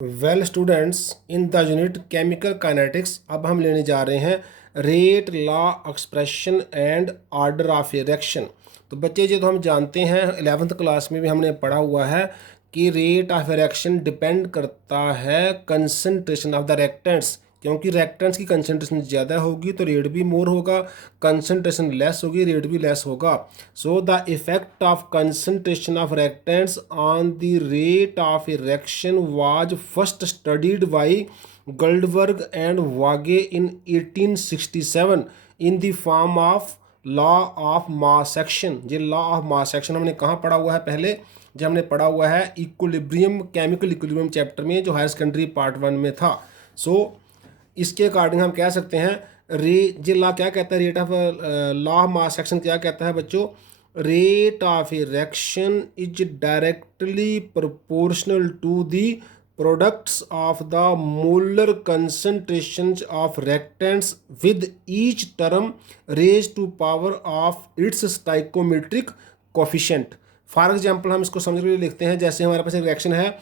Well students, in the unit chemical kinetics अब हम लेने जा रहे हैं rate, law, expression and order of a reaction. तो बच्चे जो तो हम जानते हैं 11th क्लास में भी हमने पढ़ा हुआ है कि rate of a reaction depend करता है कंसंट्रेशन ऑफ द रिएक्टेंट्स। क्योंकि रिएक्टेंट्स की कंसंट्रेशन ज़्यादा होगी तो रेट भी मोर होगा, कंसंट्रेशन लेस होगी रेट भी लेस होगा। So the effect of concentration of reactants on the rate of a reaction was first studied by Goldberg and Wahge in 1867 in the form of law of mass action. ये law of mass action हमने कहाँ पढ़ा हुआ है? पहले जो हमने पढ़ा हुआ है इक्विलिब्रियम, केमिकल इक्विलिब्रियम चैप्टर में, जो हायर सेकेंडरी पार्ट 1 में था। इसके अकॉर्डिंग हम कह सकते हैं ये लॉ क्या कहता है, rate of law of mass action क्या कहता है बच्चों? Rate of a reaction is directly proportional to the products of the molar concentrations of reactants with each term raise to power of its stoichiometric coefficient. For example हम इसको समझने के लिए लिखते हैं, जैसे हमारे पास एक रिएक्शन है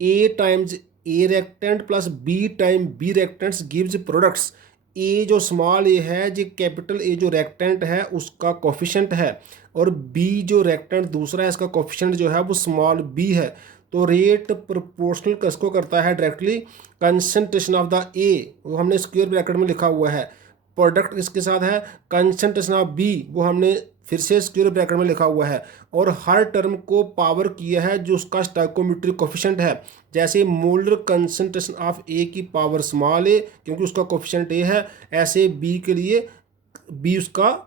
A times A reactant plus B time B reactants gives products. A जो स्मॉल ए है, जो कैपिटल ए जो रिएक्टेंट है उसका कोफिशिएंट है, और बी जो रिएक्टेंट दूसरा है इसका कोफिशिएंट जो है वो स्मॉल बी है। तो रेट प्रोपोर्शनल किसको करता है? डायरेक्टली कंसंट्रेशन ऑफ द ए, वो हमने स्क्वायर ब्रैकेट में लिखा हुआ है। प्रोडक्ट किसके साथ है? कंसंट्रेशन ऑफ बी, वो हमने फिर से स्क्वायर ब्रैकेट में लिखा हुआ है। और हर टर्म को पावर किया है जो उसका स्टोइकोमेट्रिक कोफिशिएंट है। जैसे मोलर कंसंट्रेशन ऑफ ए की पावर स्मॉल ए, क्योंकि उसका कोफिशिएंट ए है, ऐसे बी के लिए बी उसका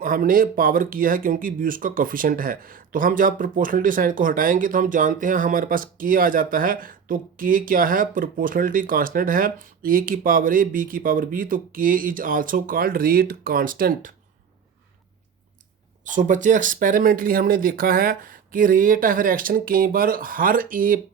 हमने पावर किया है क्योंकि बी उसका कोफिशिएंट है। तो हम जब प्रोपोर्शनलिटी साइन को हटाएंगे तो हम जानते हैं हमारे पास के आ जाता है। तो के क्या है? प्रोपोर्शनलिटी कांस्टेंट है, ए की पावर ए बी की पावर बी, तो K is also called rate constant. So बच्चे, एक्सपेरिमेंटली हमने देखा है कि रेट ऑफ रिएक्शन कई बार हर ए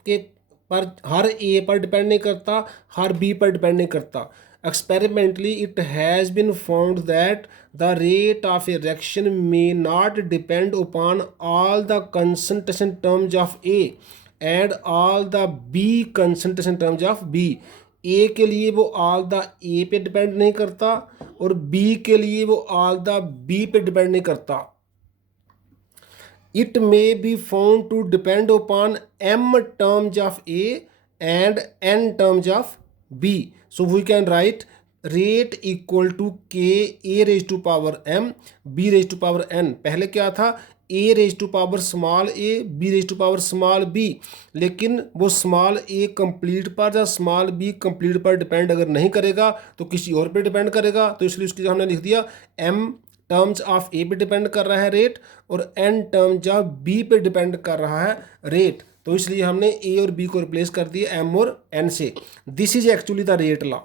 पर डिपेंड नहीं करता, हर बी पर डिपेंड नहीं करता। Experimentally it has been found that the rate of a reaction may not depend upon all the concentration terms of A and all the B concentration terms of B। ए के लिए वो all the ए पे depend नहीं करता और B के लिए वो ऑल द बी पे डिपेंड नहीं करता। It may be found to depend upon m terms of A and n terms of B. So we can write rate equal to k a raised to power m b raised to power n। पहले क्या था? a raised to power small a b raised to power small b, लेकिन वो small a complete पर या small b complete पर depend अगर नहीं करेगा तो किसी और पे डिपेंड करेगा। तो इसलिए उसकी जो हमने लिख दिया m टर्म्स ऑफ ए पे डिपेंड कर रहा है रेट, और एन टर्म्स ऑफ बी पे डिपेंड कर रहा है रेट। तो इसलिए हमने ए और बी को रिप्लेस कर दिया एम और एन से। This is actually the rate law.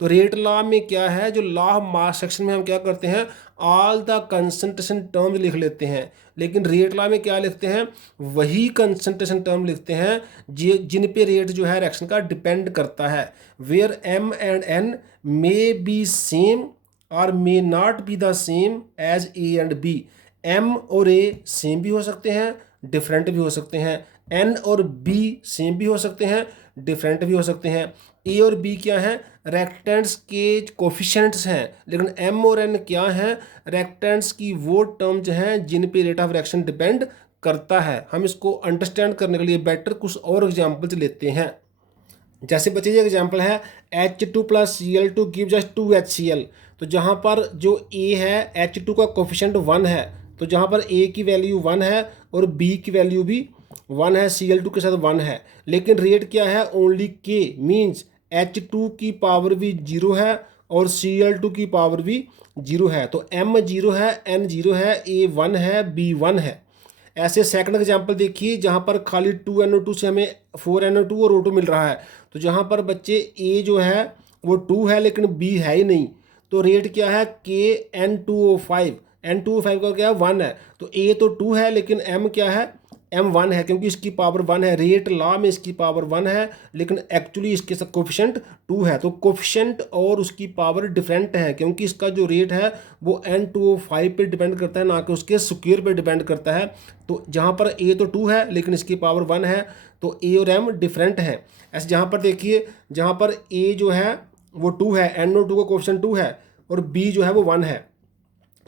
तो रेट लॉ में क्या है? जो लॉ ऑफ मास सेक्शन में हम क्या करते हैं? ऑल द कंसंट्रेशन टर्म्स लिख लेते हैं, लेकिन रेट लॉ में क्या लिखते हैं? वही कंसंट्रेशन टर्म लिखते हैं जिन पे रेट जो है रिएक्शन का डिपेंड करता है। Where M and N may be same और may not be the same as A and B. M और ए सेम भी हो सकते हैं, डिफरेंट भी हो सकते हैं। एन और बी सेम भी हो सकते हैं, डिफरेंट भी हो सकते हैं। ए और बी क्या हैं? रेक्टेंट्स के कोफिशिएंट्स हैं। लेकिन एम और एन क्या हैं? रेक्टेंट्स की वो टर्म्स हैं जिन पे रेट ऑफ रिएक्शन डिपेंड करता है। हम इसको अंडरस्टैंड करने के लिए बेटर कुछ और एग्जाम्पल्स लेते हैं। जैसे बच्चे, ये एग्जाम्पल है H2 plus Cl2 gives us 2HCl। तो जहाँ पर जो A है H2 का कोफिशिएंट 1 है, तो जहाँ पर A की वैल्यू 1 है और B की वैल्यू भी 1 है, Cl2 के साथ 1 है, लेकिन रेट क्या है? ओनली K मीन्स H2 की पावर भी 0 है और Cl2 की पावर भी 0 है। तो M 0 है, N 0 है, A 1 है, B 1 है। ऐसे सेकंड एग्जाम्पल देखिए जहाँ पर खाली 2NO2 से हमें 4NO2 और O2 मिल रहा है। तो जहाँ पर बच्चे A जो है वो 2 है लेकिन B है ही नहीं, तो रेट क्या है? KN2O5। N2O5 का क्या है? 1 है। तो A तो 2 है लेकिन M क्या है? m1 है क्योंकि इसकी पावर 1 है, रेट लॉ में इसकी पावर 1 है लेकिन एक्चुअली इसके साथ कोफिशिएंट 2 है। तो कोफिशिएंट और उसकी पावर डिफरेंट है क्योंकि इसका जो रेट है वो n205 पे डिपेंड करता है, ना कि उसके स्क्वायर पे डिपेंड करता है। तो जहाँ पर a तो 2 है लेकिन इसकी पावर 1 है, तो a और m डिफरेंट है। ऐसे जहाँ पर देखिए, जहाँ पर a जो है वो 2 है, NO2 का कोफिशिएंट 2 है और b जो है वो 1 है।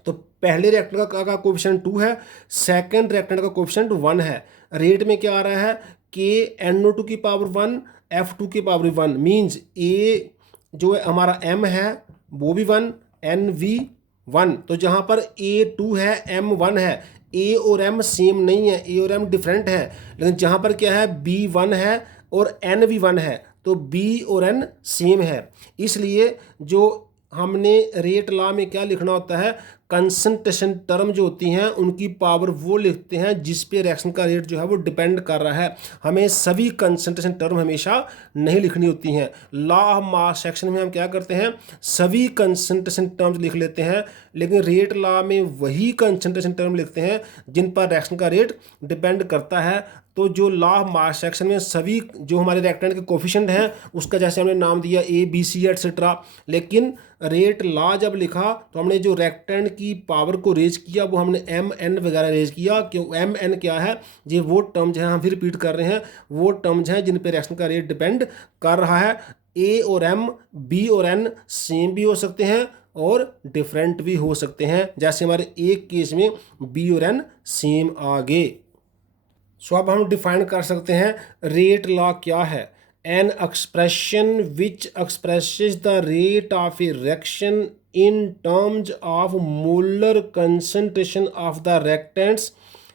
तो पहले रिएक्टेंट का कोफिशिएंट 2 है, सेकंड रिएक्टेंट का कोफिशिएंट 1 है। रेट में क्या आ रहा है कि NO2 की पावर 1 F2 की पावर 1 मींस A जो है हमारा M है वो भी 1, NV 1। तो जहाँ पर A 2 है M 1 है, A और M सेम नहीं है, A और M डिफरेंट है। लेकिन जहाँ पर क्या है B 1 है और N भी 1 है, तो B और N सेम है। इसलिए जो हमने रेट लॉ में क्या लिखना होता है, कंसंट्रेशन टर्म जो होती हैं उनकी पावर वो लिखते हैं जिस पे रिएक्शन का रेट जो है वो डिपेंड कर रहा है। हमें सभी कंसंट्रेशन टर्म हमेशा नहीं लिखनी होती हैं। लॉ ऑफ मास सेक्शन में हम क्या करते हैं, सभी कंसंट्रेशन टर्म्स लिख लेते हैं, लेकिन रेट लॉ में वही कंसंट्रेशन टर्म लिखते हैं जिन पर रिएक्शन का रेट डिपेंड करता है। तो जो लॉ ऑफ मास सेक्शन में सभी जो हमारे रिएक्टेंट के कोफिशिएंट हैं उसका जैसे हमने नाम दिया ABC एटसेट्रा, लेकिन रेट लॉ जब लिखा तो हमने जो रिएक्टेंट की पावर को रेज किया वो हमने MN वगैरह रेज किया। क्यों MN क्या है, ये वो टर्म्स हैं, हम फिर रिपीट कर रहे हैं, वो टर्म्स हैं जिन पे रिएक्शन का रेट डिपेंड कर रहा है। A और M B और N सेम भी हो सकते हैं और डिफरेंट भी हो सकते हैं, जैसे हमारे एक केस में B और N सेम आ गए। सो अब हम डिफाइन कर सकते हैं रेट लॉ क्या है। An expression which expresses the rate of a reaction in terms of molar concentration of the reactants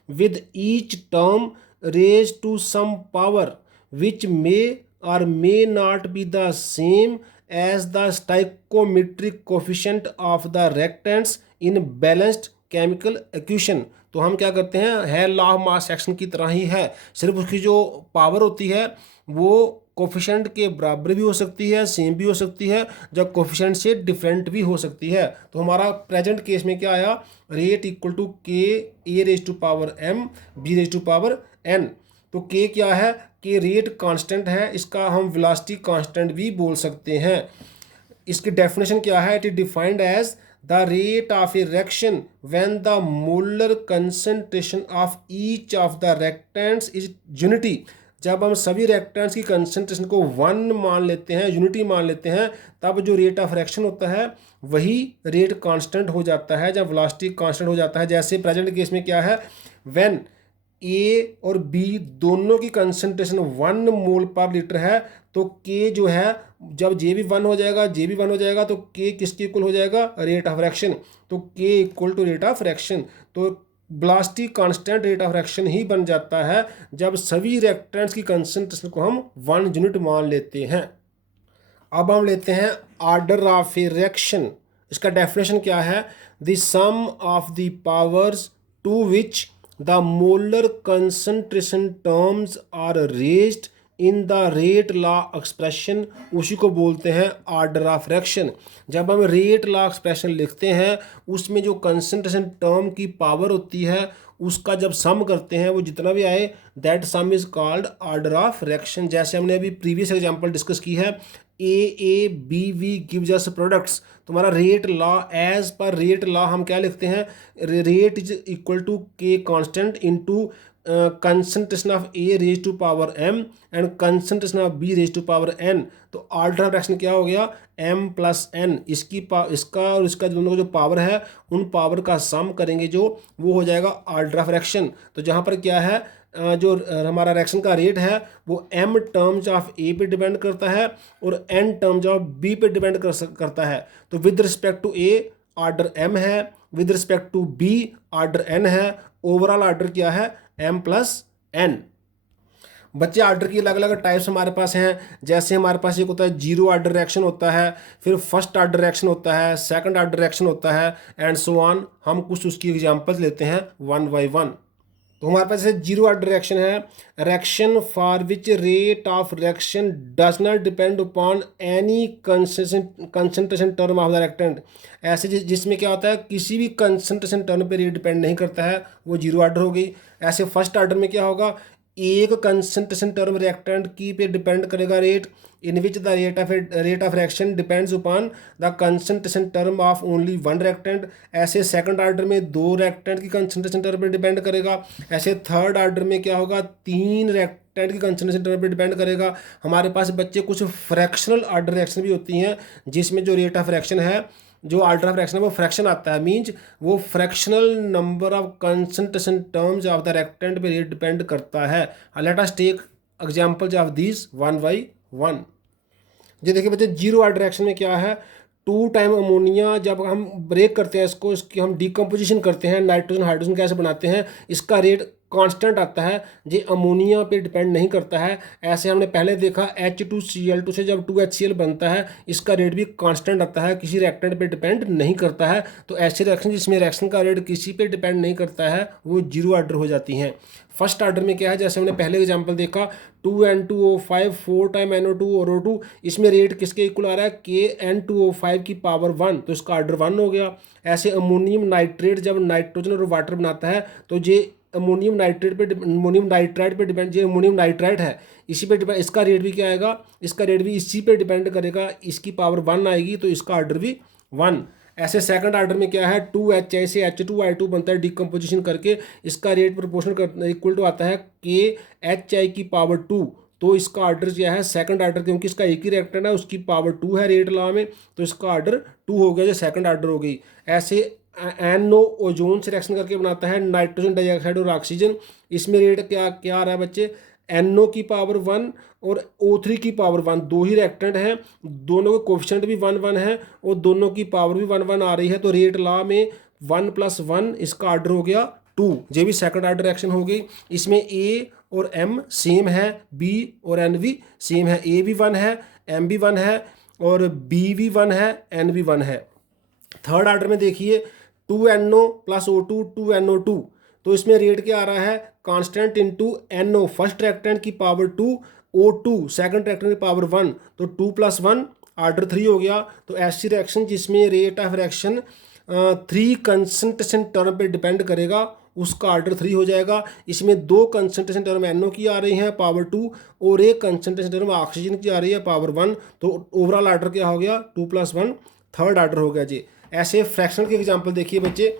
with each term raise to some power which may or may not be the same as the stoichiometric coefficient of the reactants in balanced chemical equation। तो हम क्या करते हैं, है law of mass section की तरह ही है, सिर्फ उसकी जो पावर होती है वो कोफिशिएंट के बराबर भी हो सकती है, सेम भी हो सकती है, जब कोफिशिएंट से डिफरेंट भी हो सकती है। तो हमारा प्रेजेंट केस में क्या आया, rate equal to K A raise to power m b raise to power n। तो k क्या है, कि रेट कांस्टेंट है, इसका हम वेलोसिटी कांस्टेंट भी बोल सकते हैं। इसकी डेफिनेशन क्या है, it is defined as the rate of a reaction when the molar concentration of each of the reactants is unity. जब हम सभी रिएक्टेंट्स की कंसंट्रेशन को 1 मान लेते हैं, यूनिटी मान लेते हैं, तब जो रेट ऑफ रिएक्शन होता है वही रेट कांस्टेंट हो जाता है जब वेलोसिटी कांस्टेंट हो जाता है। जैसे प्रेजेंट केस में क्या है, व्हेन ए और बी दोनों की कंसंट्रेशन 1 मोल पर लीटर है, तो के जो है जब जे भी 1 हो जाएगा, जे भी 1 हो जाएगा, तो के किसके इक्वल हो जाएगा, रेट ऑफ रिएक्शन। तो के equal to rate of reaction, तो velocity constant rate of reaction ही बन जाता है जब सभी रिएक्टेंट्स की कंसंट्रेशन को हम 1 यूनिट मान लेते हैं। अब हम लेते हैं ऑर्डर ऑफ ए रिएक्शन। इसका डेफिनेशन क्या है, the sum of the powers to which the molar concentration terms are raised in the rate law expression, उसी को बोलते हैं ऑर्डर ऑफ रिएक्शन। जब हम रेट लॉ एक्सप्रेशन लिखते हैं उसमें जो कंसंट्रेशन टर्म की पावर होती है उसका जब सम करते हैं वो जितना भी आए, that sum is called order of reaction. जैसे हमने अभी प्रीवियस एग्जांपल डिस्कस की है, AABV गिव्स अस प्रोडक्ट्स। तुम्हारा rate law, as per rate law हम क्या लिखते हैं, rate is equal to K constant into concentration of A raise to power m and concentration of b raise to power n। तो order of reaction क्या हो गया, m plus n। इसका और इसका दोनों का जो पावर है उन पावर का सम करेंगे जो वो हो जाएगा ऑर्डर ऑफ रिएक्शन। तो जहाँ पर क्या है, जो हमारा रिएक्शन का रेट है वो m टर्म्स ऑफ a पे डिपेंड करता है और n टर्म्स ऑफ b पे डिपेंड करता है। तो with respect to a order m है, with respect to b order n है, ओवरऑल ऑर्डर क्या है, m प्लस n। बच्चे ऑर्डर की अलग अलग टाइप्स हमारे पास हैं। जैसे हमारे पास एक होता है जीरो ऑर्डर रिएक्शन होता है, फिर फर्स्ट ऑर्डर रिएक्शन होता है, सेकंड ऑर्डर रिएक्शन होता है, एंड सो ऑन। हम कुछ उसकी एग्जांपल्स लेते हैं 1 बाय 1। तो हमारे पास जैसे जीरो ऑर्डर रिएक्शन है, reaction for which rate of reaction does not depend upon any concentration term of the reactant. ऐसे जिसमें क्या होता है, किसी भी कंसंट्रेशन टर्म पे रेट डिपेंड नहीं करता है, वो जीरो ऑर्डर हो गई। ऐसे फर्स्ट ऑर्डर में क्या होगा, एक कंसंट्रेशन टर्म रिएक्टेंट की पे डिपेंड करेगा rate, in which the rate of reaction depends upon the concentration term of only one reactant. ऐसे सेकंड ऑर्डर में दो रिएक्टेंट की कंसंट्रेशन टर्म पे डिपेंड करेगा। ऐसे थर्ड ऑर्डर में क्या होगा, तीन रिएक्टेंट की कंसंट्रेशन टर्म पे डिपेंड करेगा। हमारे पास बच्चे कुछ फ्रैक्शनल ऑर्डर रिएक्शन भी होती हैं, जिसमें जो रेट ऑफ रिएक्शन है, जो ऑर्डर ऑफ रिएक्शन है वो फ्रैक्शन आता है, मींस वो fractional number of concentration terms of the reactant पे रेट डिपेंड करता है। Let us take examples of these one by one. ये देखिए बच्चे, जीरो ऑर्डर रिएक्शन में क्या है, टू टाइम अमोनिया जब हम ब्रेक करते हैं इसको, इसकी हम डिकम्पोजिशन करते हैं, नाइट्रोजन हाइड्रोजन कैसे बनाते हैं, इसका रेट कांस्टेंट आता है, ये अमोनिया पे डिपेंड नहीं करता है। ऐसे हमने पहले देखा H2Cl2 से जब 2HCl बनता है, इसका रेट भी कांस्टेंट आता है, किसी रिएक्टेंट पे डिपेंड नहीं करता है। तो ऐसे रिएक्शन जिसमें रिएक्शन का रेट किसी पे डिपेंड नहीं करता है, वो जीरो ऑर्डर हो जाती हैं। फर्स्ट ऑर्डर में क्या है, जैसे हमने पहले एग्जांपल देखा 2N2O5 4 टाइम NO2 और O2, इसमें रेट किसके इक्वल आ रहा है, KN2O5 की पावर 1, तो इसका ऑर्डर 1 हो गया। ऐसे अमोनियम नाइट्रेट जब नाइट्रोजन और वाटर बनाता है, तो ये अमोनियम नाइट्रेट पे अमोनियम नाइट्राइड पे डिपेंड, जो अमोनियम नाइट्राइड है इसी पे डिपेंड, इसका रेट भी क्या आएगा, इसका रेट भी इसी पे डिपेंड करेगा, इसकी पावर 1 आएगी, तो इसका ऑर्डर भी 1। ऐसे सेकंड ऑर्डर में क्या है, 2HI से H2I2 बनता है डिकम्पोजिशन करके, इसका रेट प्रोपोर्शनल कर इक्वल टू आता है KHI की पावर 2, तो इसका ऑर्डर क्या है सेकंड ऑर्डर, क्योंकि इसका एक ही रिएक्टेंट है, उसकी पावर 2 है रेट लॉ में, तो इसका ऑर्डर 2 हो गया, जो सेकंड ऑर्डर हो गई। ऐसे NO ओजोन से रिएक्शन करके बनाता है नाइट्रोजन डाइऑक्साइड और ऑक्सीजन, इसमें रेट क्या क्या आ रहा है बच्चे, NO की पावर 1 और O3 की पावर 1, दो ही रिएक्टेंट हैं, दोनों के कोफिशिएंट भी 1 1 है और दोनों की पावर भी 1 1 आ रही है, तो रेट लॉ में 1 + 1, इसका ऑर्डर हो गया 2। ये भी सेकंड ऑर्डर रिएक्शन हो गई। इसमें A और M सेम है, B और N भी सेम है, A भी 1 है, M भी 1 है और B भी 1 है, N भी 1 है। थर्ड ऑर्डर में देखिए 2NO + O2 2NO2, तो इसमें रेट क्या आ रहा है, constant into NO first reactant की पावर 2, O2 सेकंड रिएक्टेंट की पावर 1, तो 2 + 1 ऑर्डर 3 हो गया। तो ऐसी रिएक्शन जिसमें rate of reaction 3 concentration term पे डिपेंड करेगा, उसका ऑर्डर 3 हो जाएगा। इसमें दो कंसंट्रेशन टर्म NO की आ रही हैं पावर 2 और एक कंसंट्रेशन टर्म ऑक्सीजन की आ रही है पावर 1, तो ओवरऑल ऑर्डर क्या हो गया, 2 + 1 थर्ड ऑर्डर हो गया जी। ऐसे फ्रैक्शन के एग्जांपल देखिए बच्चे,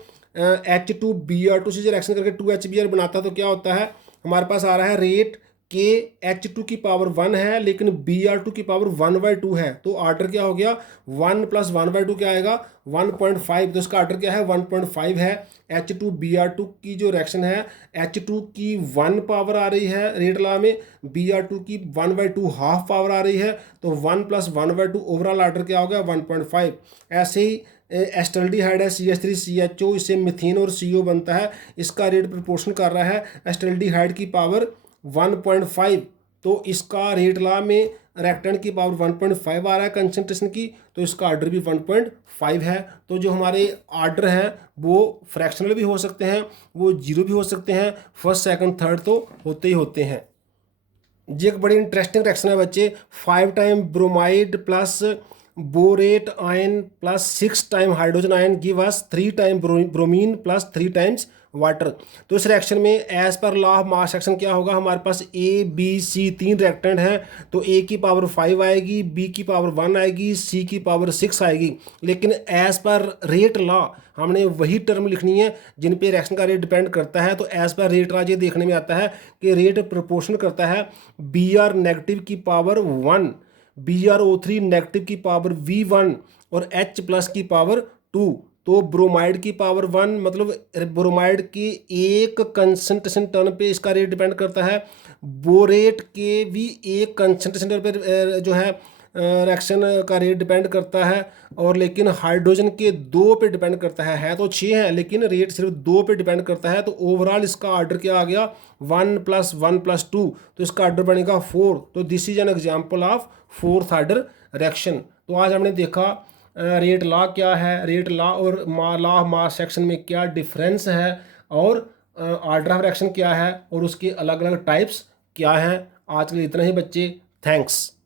H2Br2 से जो रिएक्शन करके 2HBr बनाता है, तो क्या होता है, हमारे पास आ रहा है रेट के H2 की पावर 1 है, लेकिन Br2 की पावर 1/2 है, तो ऑर्डर क्या हो गया, 1 + 1/2 क्या आएगा, 1.5, तो इसका ऑर्डर क्या है, 1.5 है। H2Br2 की जो रिएक्शन है, H2 की 1 पावर आ रही है रेट लॉ में, Br2 की 1/2 हाफ पावर आ रही है, तो 1 + 1/2 ओवरऑल ऑर्डर क्या हो गया, 1.5। ऐसे ही एस्टल्डिहाइड है CH3CHO, इससे मिथेन और CO बनता है, इसका रेट प्रोपोर्शन कर रहा है एस्टल्डिहाइड की पावर 1.5, तो इसका रेट लॉ में रिएक्टेंट की पावर 1.5 आ रहा है कंसंट्रेशन की, तो इसका ऑर्डर भी 1.5 है। तो जो हमारे ऑर्डर हैं वो फ्रैक्शनल भी हो सकते हैं, वो जीरो भी हो सकते हैं, फर्स्ट सेकंड थर्ड तो होते ही होते हैं। ये एक बड़ी इंटरेस्टिंग रिएक्शन है बच्चे, 5 time bromide plus borate ion plus 6 time hydrogen ion give us 3 time bromine plus 3 times water. तो इस रिएक्शन में as per law of mass action क्या होगा, हमारे पास ABC 3 रिएक्टेंट हैं, तो A की पावर 5 आएगी, B की पावर 1 आएगी, C की पावर 6 आएगी, लेकिन एज पर रेट लॉ हमने वही टर्म लिखनी है जिन पे रिएक्शन का रेट डिपेंड करता है। तो एज पर रेट लॉ ये देखने में आता है कि रेट प्रोपोर्शनल करता है Br नेगेटिव की पावर 1, BrO3 नेगेटिव की पावर V1 और H+ की पावर 2। तो ब्रोमाइड की पावर 1 मतलब ब्रोमाइड की एक कंसंट्रेशन टर्म पे इसका रेट डिपेंड करता है, बोरेट के भी एक कंसंट्रेशन टर्म पे जो है रिएक्शन का रेट डिपेंड करता है, और लेकिन हाइड्रोजन के 2 पे डिपेंड करता है तो 6 है, लेकिन रेट सिर्फ 2 पे डिपेंड करता है। तो ओवरऑल इसका ऑर्डर क्या आ गया, 1 + 1 + 2, तो इसका ऑर्डर बनेगा 4। तो this is an example of fourth order reaction. तो आज हमने देखा रेट लॉ क्या है, रेट लॉ और लॉ ऑफ मास एक्शन में क्या डिफरेंस है, और ऑर्डर ऑफ रिएक्शन क्या है और उसकी अलग अलग टाइप्स क्या हैं। आज के लिए इतना ही बच्चे, थैंक्स।